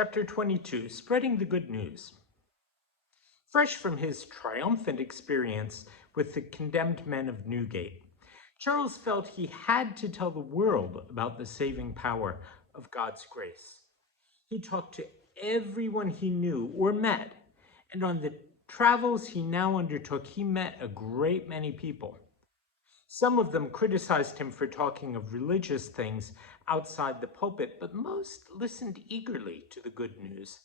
Chapter 22, Spreading the Good News. Fresh from his triumphant experience with the condemned men of Newgate, Charles felt he had to tell the world about the saving power of God's grace. He talked to everyone he knew or met, and on the travels he now undertook, he met a great many people. Some of them criticized him for talking of religious things outside the pulpit, but most listened eagerly to the good news.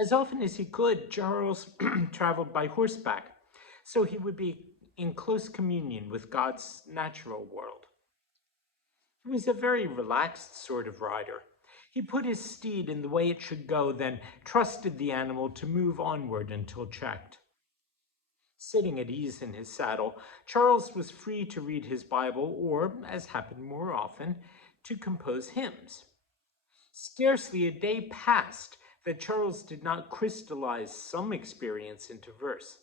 As often as he could, Charles traveled by horseback, so he would be in close communion with God's natural world. He was a very relaxed sort of rider. He put his steed in the way it should go, then trusted the animal to move onward until checked. Sitting at ease in his saddle, Charles was free to read his Bible or, as happened more often, to compose hymns. Scarcely a day passed that Charles did not crystallize some experience into verse.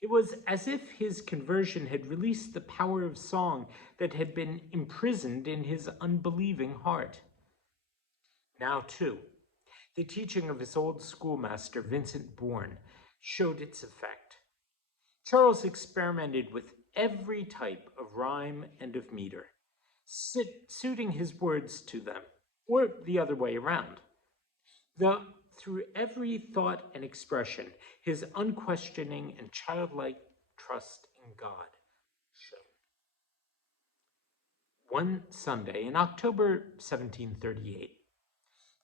It was as if his conversion had released the power of song that had been imprisoned in his unbelieving heart. Now, too, the teaching of his old schoolmaster, Vincent Bourne, showed its effect. Charles experimented with every type of rhyme and of meter, suiting his words to them, or the other way around. Through every thought and expression, his unquestioning and childlike trust in God shone. One Sunday in October 1738,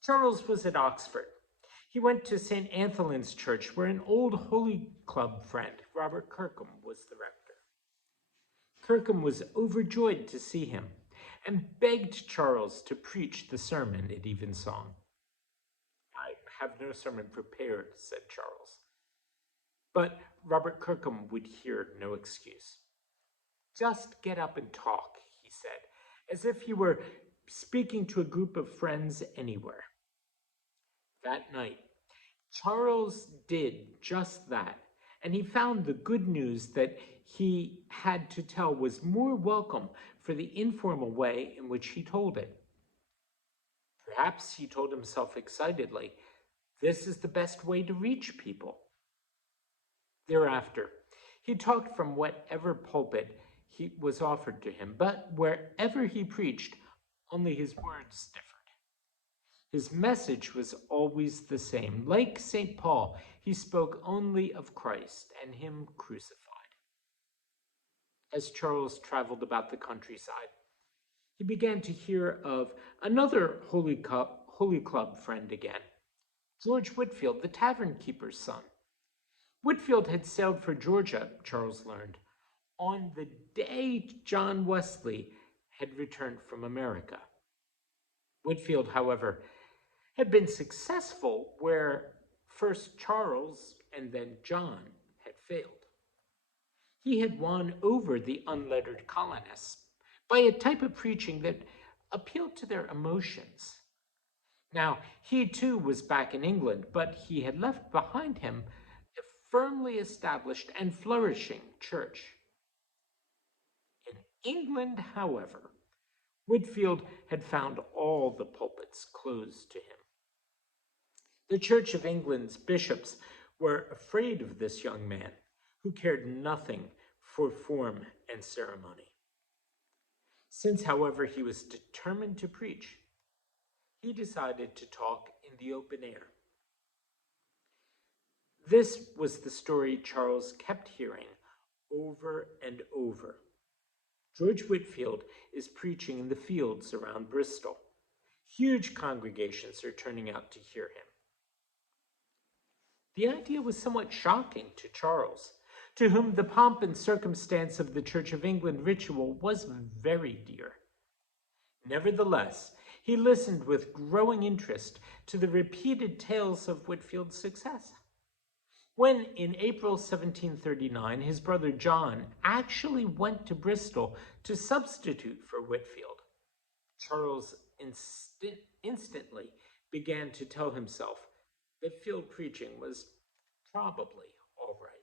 Charles was at Oxford. He went to St. Anthelon's Church, where an old Holy Club friend, Robert Kirkham, was the rector. Kirkham was overjoyed to see him and begged Charles to preach the sermon at evensong. "I have no sermon prepared," said Charles. But Robert Kirkham would hear no excuse. "Just get up and talk," he said, as if he were speaking to a group of friends anywhere. That night, Charles did just that, and he found the good news that he had to tell was more welcome for the informal way in which he told it. Perhaps, he told himself excitedly, this is the best way to reach people. Thereafter, he talked from whatever pulpit was offered to him, but wherever he preached, only his words differed. His message was always the same. Like St. Paul, he spoke only of Christ and him crucified. As Charles traveled about the countryside, he began to hear of another Holy Club friend again, George Whitfield, the tavern keeper's son. Whitfield had sailed for Georgia, Charles learned, on the day John Wesley had returned from America. Whitfield, however, had been successful where first Charles and then John had failed. He had won over the unlettered colonists by a type of preaching that appealed to their emotions. Now, he too was back in England, but he had left behind him a firmly established and flourishing church. In England, however, Whitfield had found all the pulpits closed to him. The Church of England's bishops were afraid of this young man who cared nothing for form and ceremony. Since, however, he was determined to preach, he decided to talk in the open air. This was the story Charles kept hearing over and over. George Whitfield is preaching in the fields around Bristol. Huge congregations are turning out to hear him. The idea was somewhat shocking to Charles, to whom the pomp and circumstance of the Church of England ritual was very dear. Nevertheless, he listened with growing interest to the repeated tales of Whitfield's success. When, in April 1739, his brother John actually went to Bristol to substitute for Whitfield, Charles instantly began to tell himself that field preaching was probably all right.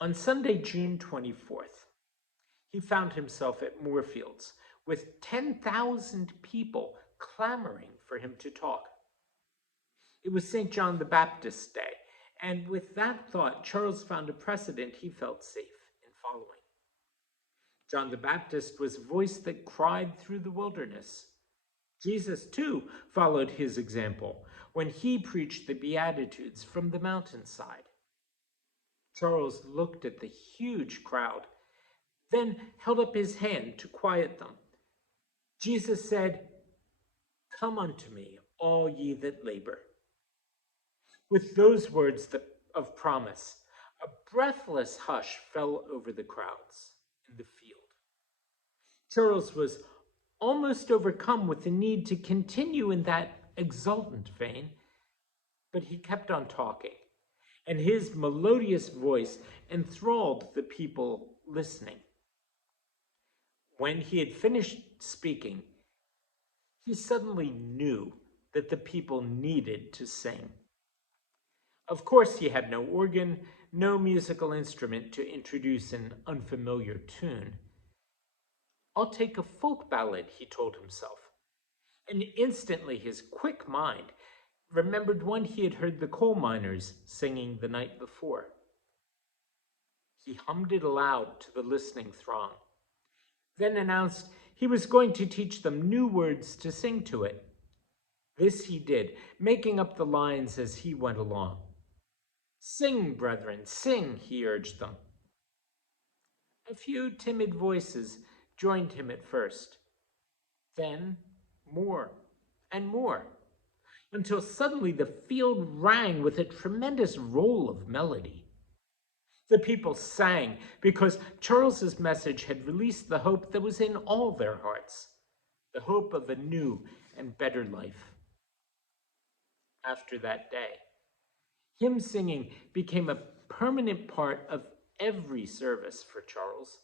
On Sunday, June 24th, he found himself at Moorfields with 10,000 people clamoring for him to talk. It was St. John the Baptist's day, and with that thought, Charles found a precedent he felt safe in following. John the Baptist was a voice that cried through the wilderness. Jesus, too, followed his example when he preached the Beatitudes from the mountainside. Charles looked at the huge crowd, then held up his hand to quiet them. Jesus said, "Come unto me, all ye that labor." With those words of promise, a breathless hush fell over the crowds in the field. Charles was almost overcome with the need to continue in that exultant vein, but he kept on talking, and his melodious voice enthralled the people listening. When he had finished speaking, he suddenly knew that the people needed to sing. Of course, he had no organ, no musical instrument to introduce an unfamiliar tune. "I'll take a folk ballad," he told himself, and instantly his quick mind remembered one he had heard the coal miners singing the night before. He hummed it aloud to the listening throng, then announced he was going to teach them new words to sing to it. This he did, making up the lines as he went along. "Sing, brethren, sing," he urged them. A few timid voices joined him at first, then more and more, until suddenly the field rang with a tremendous roll of melody. The people sang because Charles's message had released the hope that was in all their hearts, the hope of a new and better life. After that day, hymn singing became a permanent part of every service for Charles.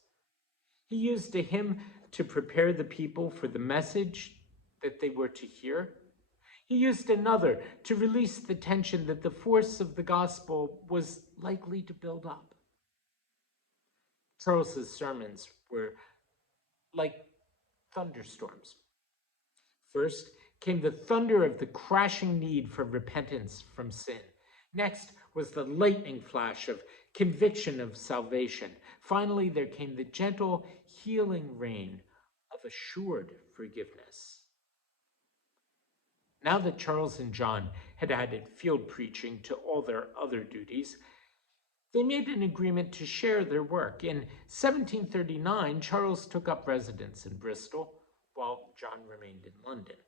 He used a hymn to prepare the people for the message that they were to hear. He used another to release the tension that the force of the gospel was likely to build up. Charles's sermons were like thunderstorms. First came the thunder of the crashing need for repentance from sin. Next was the lightning flash of conviction of salvation. Finally, there came the gentle, healing rain of assured forgiveness. Now that Charles and John had added field preaching to all their other duties, they made an agreement to share their work. In 1739, Charles took up residence in Bristol, while John remained in London.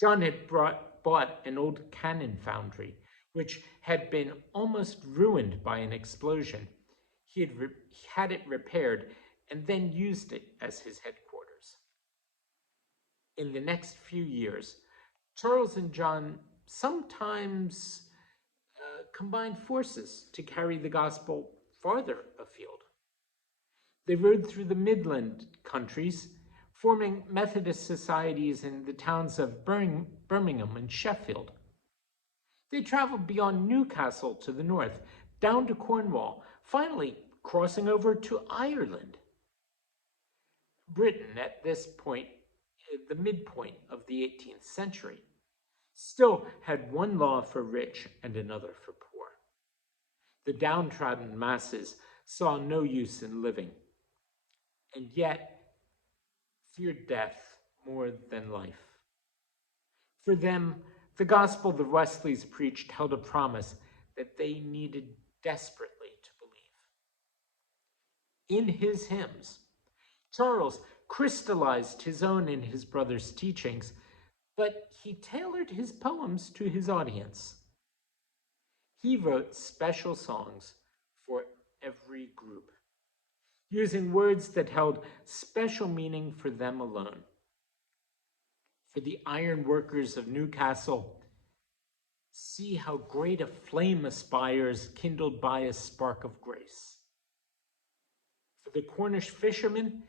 John had bought an old cannon foundry, which had been almost ruined by an explosion. He had it repaired and then used it as his headquarters. In the next few years, Charles and John sometimes combined forces to carry the gospel farther afield. They rode through the Midland countries, forming Methodist societies in the towns of Birmingham and Sheffield. They traveled beyond Newcastle to the north, down to Cornwall, finally crossing over to Ireland. Britain, at this point, the midpoint of the 18th century, still had one law for rich and another for poor. The downtrodden masses saw no use in living, and yet feared death more than life. For them, the gospel the Wesleys preached held a promise that they needed desperately to believe. In his hymns, Charles crystallized his own and his brother's teachings, but he tailored his poems to his audience. He wrote special songs for every group, using words that held special meaning for them alone. For the iron workers of Newcastle, "See how great a flame aspires, kindled by a spark of grace." For the Cornish fishermen,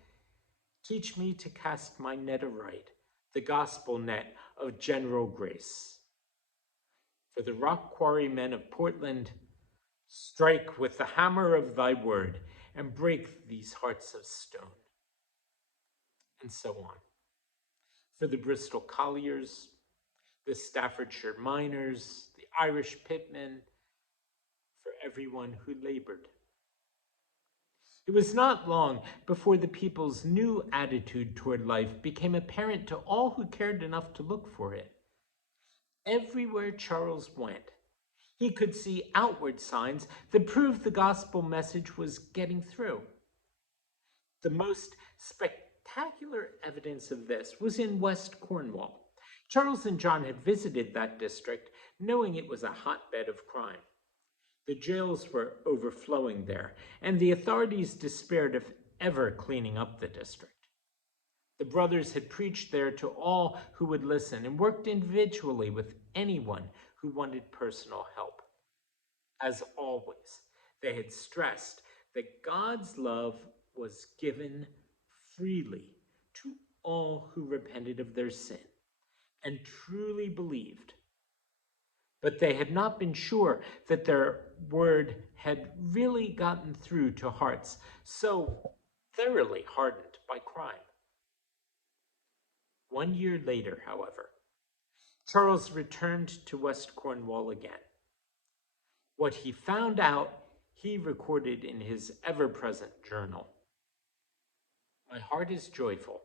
"Teach me to cast my net aright, the gospel net of general grace." For the rock quarry men of Portland, "Strike with the hammer of thy word and break these hearts of stone." And so on. for the Bristol colliers, the Staffordshire miners, the Irish pitmen, for everyone who labored. It was not long before the people's new attitude toward life became apparent to all who cared enough to look for it. Everywhere Charles went, he could see outward signs that proved the gospel message was getting through. The most spectacular evidence of this was in West Cornwall. Charles and John had visited that district, knowing it was a hotbed of crime. The jails were overflowing there, and the authorities despaired of ever cleaning up the district. The brothers had preached there to all who would listen and worked individually with anyone who wanted personal help. As always, they had stressed that God's love was given freely to all who repented of their sin and truly believed. But they had not been sure that their word had really gotten through to hearts so thoroughly hardened by crime. 1 year later, however, Charles returned to West Cornwall again. What he found out, he recorded in his ever-present journal. My heart is joyful,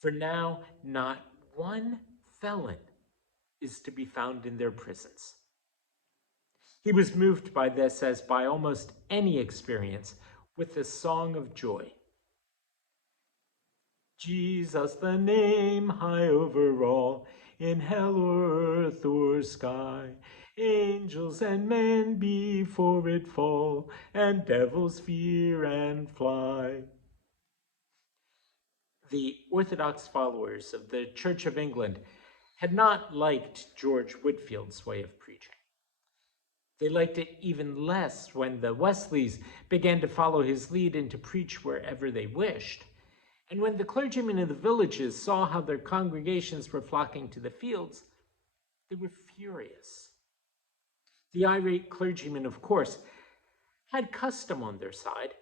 for now not one felon is to be found in their prisons. He was moved by this, as by almost any experience, with a song of joy. Jesus, the name high over all, in hell or earth or sky, angels and men before it fall, and devils fear and fly. The Orthodox followers of the Church of England had not liked George Whitfield's way of preaching. They liked it even less when the Wesleys began to follow his lead and to preach wherever they wished. And when the clergymen of the villages saw how their congregations were flocking to the fields, they were furious. The irate clergymen, of course, had custom on their side.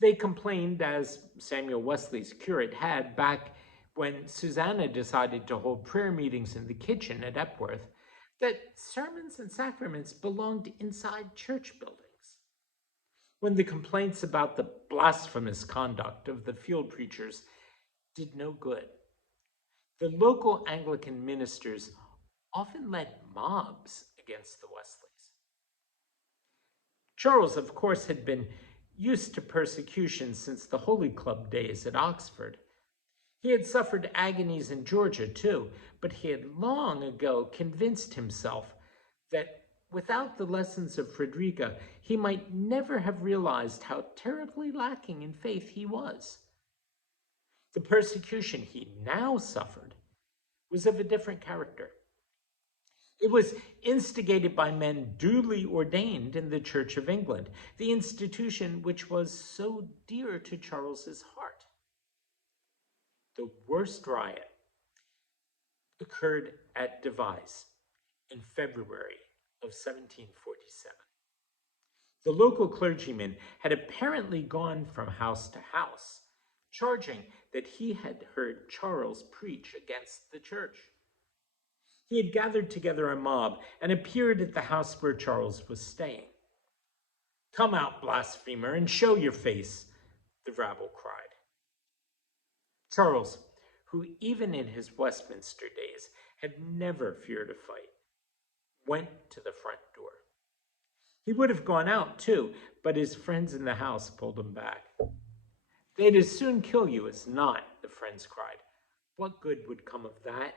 They complained, as Samuel Wesley's curate had back when Susanna decided to hold prayer meetings in the kitchen at Epworth, that sermons and sacraments belonged inside church buildings. When the complaints about the blasphemous conduct of the field preachers did no good, the local Anglican ministers often led mobs against the Wesleys. Charles, of course, had been used to persecution since the Holy Club days at Oxford. He had suffered agonies in Georgia, too, but he had long ago convinced himself that without the lessons of Frederica, he might never have realized how terribly lacking in faith he was. The persecution he now suffered was of a different character. It was instigated by men duly ordained in the Church of England, the institution which was so dear to Charles's heart. The worst riot occurred at Devizes in February of 1747. The local clergyman had apparently gone from house to house, charging that he had heard Charles preach against the church. He had gathered together a mob and appeared at the house where Charles was staying. "Come out, blasphemer, and show your face," the rabble cried. Charles, who even in his Westminster days had never feared a fight, went to the front door. He would have gone out too, but his friends in the house pulled him back. "They'd as soon kill you as not," the friends cried. "What good would come of that?"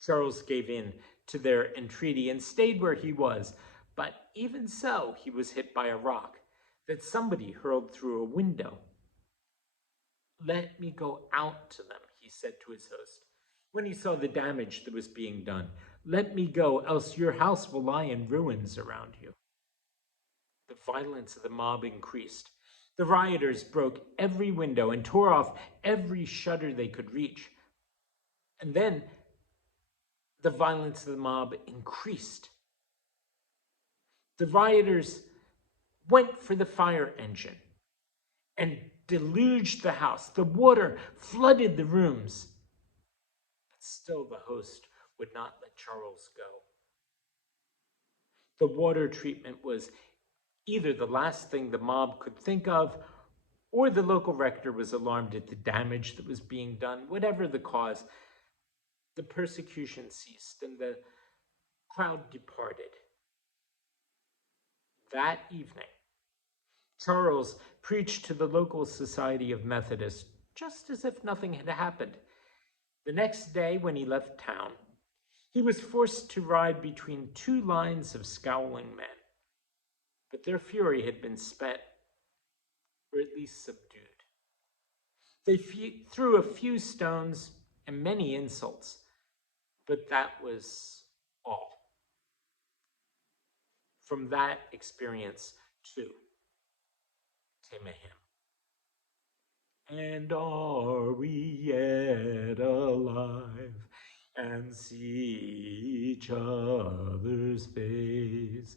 Charles gave in to their entreaty and stayed where he was, but even so, he was hit by a rock that somebody hurled through a window. "Let me go out to them," he said to his host, when he saw the damage that was being done. "Let me go, else your house will lie in ruins around you." The violence of the mob increased. The rioters broke every window and tore off every shutter they could reach. And then the violence of the mob increased. The rioters went for the fire engine and deluged the house. The water flooded the rooms. Still, the host would not let Charles go. The water treatment was either the last thing the mob could think of, or the local rector was alarmed at the damage that was being done. Whatever the cause, the persecution ceased and the crowd departed. That evening, Charles preached to the local Society of Methodists just as if nothing had happened. The next day, when he left town, he was forced to ride between two lines of scowling men. But their fury had been spent, or at least subdued. They threw a few stones and many insults, but that was all. From that experience, too, came a hymn. And are we yet alive and see each other's face?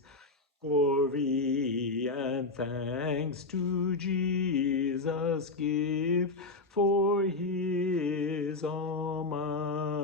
Glory and thanks to Jesus give for his almighty